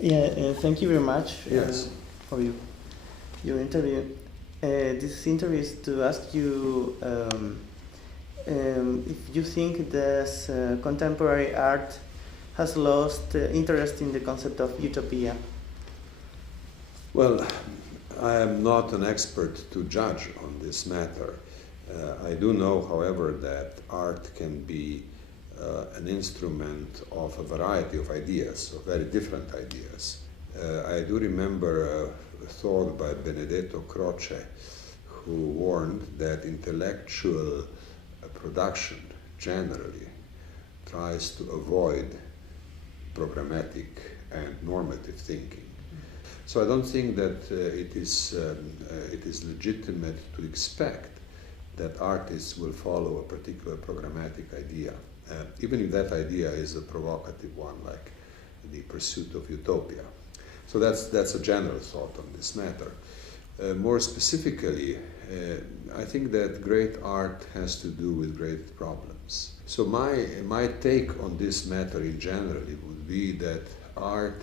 Yeah, thank you very much Yes. for your interview. This interview is to ask you if you think that contemporary art has lost interest in the concept of utopia. Well, I am not an expert to judge on this matter. I do know, however, that art can be an instrument of a variety of ideas, of very different ideas. I do remember a thought by Benedetto Croce, who warned that intellectual production generally tries to avoid programmatic and normative thinking. So I don't think that it is legitimate to expect that artists will follow a particular programmatic idea, even if that idea is a provocative one, like the pursuit of utopia. So that's a general thought on this matter. More specifically, I think that great art has to do with great problems. So my take on this matter in general would be that art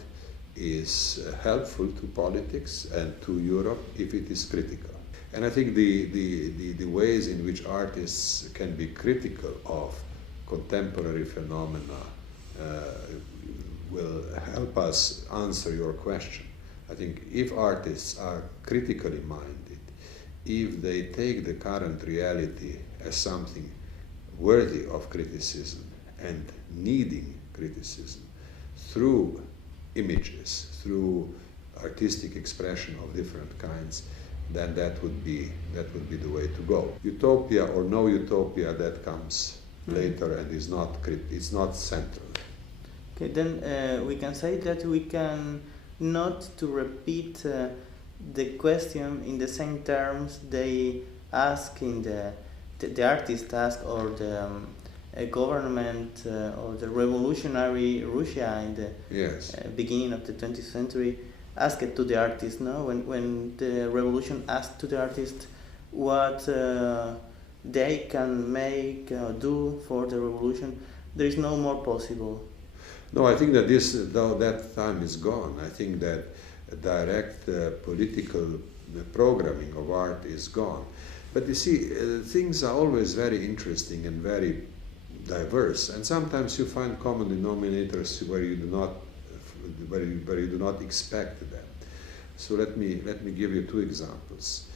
is helpful to politics and to Europe if it is critical. And I think the ways in which artists can be critical of contemporary phenomena will help us answer your question. I think if artists are critically minded, if they take the current reality as something worthy of criticism and needing criticism through images, through artistic expression of different kinds, then that would be the way to go. Utopia or no utopia, that comes later and it's not central. Okay, then we can say that we can not to repeat the question in the same terms they ask in the artist ask or the government or the revolutionary Russia in the Yes. Beginning of the 20th century asked to the artist, no? When the revolution asked to the artist what they can make do for the revolution, there is no more possible. No, I think that that time is gone. I think that direct political programming of art is gone. But you see, things are always very interesting and very diverse, and sometimes you find common denominators where you do not expect them. So let me give you two examples.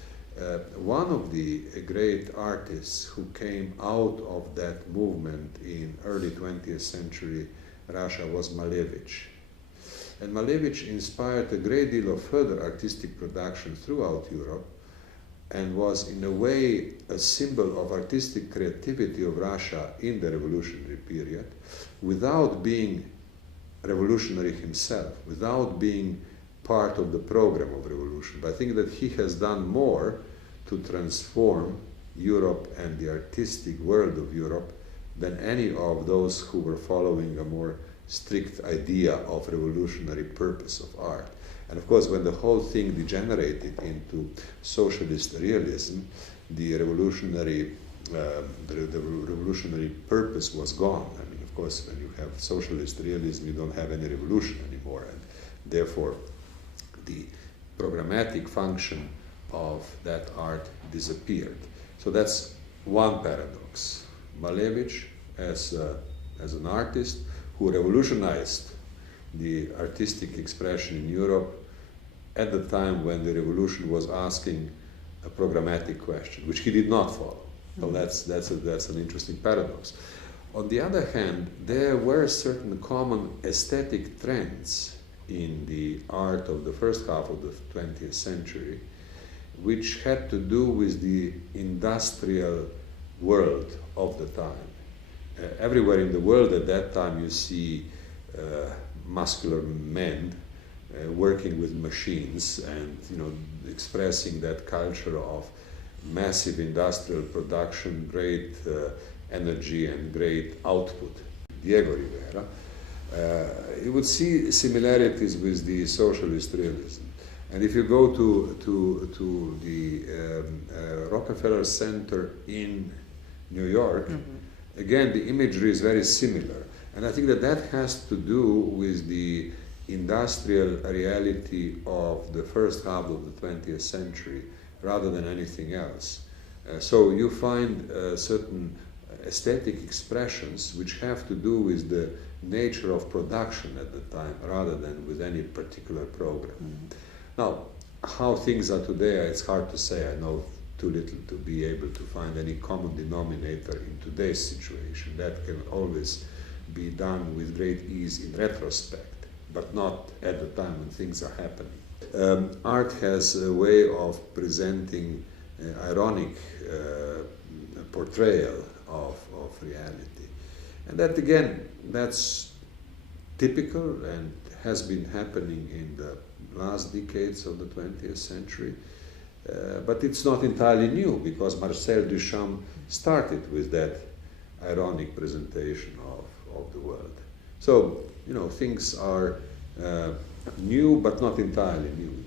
One of the great artists who came out of that movement in early 20th century Russia was Malevich. And Malevich inspired a great deal of further artistic production throughout Europe and was in a way a symbol of artistic creativity of Russia in the revolutionary period without being revolutionary himself, without being part of the program of revolution. But I think that he has done more to transform Europe and the artistic world of Europe than any of those who were following a more strict idea of revolutionary purpose of art. And of course, when the whole thing degenerated into socialist realism, the revolutionary purpose was gone. I mean, of course, when you have socialist realism, you don't have any revolution anymore, and therefore the programmatic function of that art disappeared. So that's one paradox. Malevich, as an artist who revolutionized the artistic expression in Europe at the time when the revolution was asking a programmatic question, which he did not follow. So that's an interesting paradox. On the other hand, there were certain common aesthetic trends in the art of the first half of the 20th century, which had to do with the industrial world of the time. Everywhere in the world at that time you see muscular men working with machines and expressing that culture of massive industrial production, great energy and great output. Diego Rivera. You would see similarities with the socialist realism. And if you go to the Rockefeller Center in New York, again, the imagery is very similar. And I think that has to do with the industrial reality of the first half of the 20th century rather than anything else. So you find certain aesthetic expressions which have to do with the nature of production at the time rather than with any particular program. Now, how things are today, it's hard to say. I know too little to be able to find any common denominator in today's situation. That can always be done with great ease in retrospect, but not at the time when things are happening. Art has a way of presenting ironic portrayal of reality. And that again, that's typical and has been happening in the last decades of the 20th century. But it's not entirely new, because Marcel Duchamp started with that ironic presentation of the world. So, you know, things are new, but not entirely new.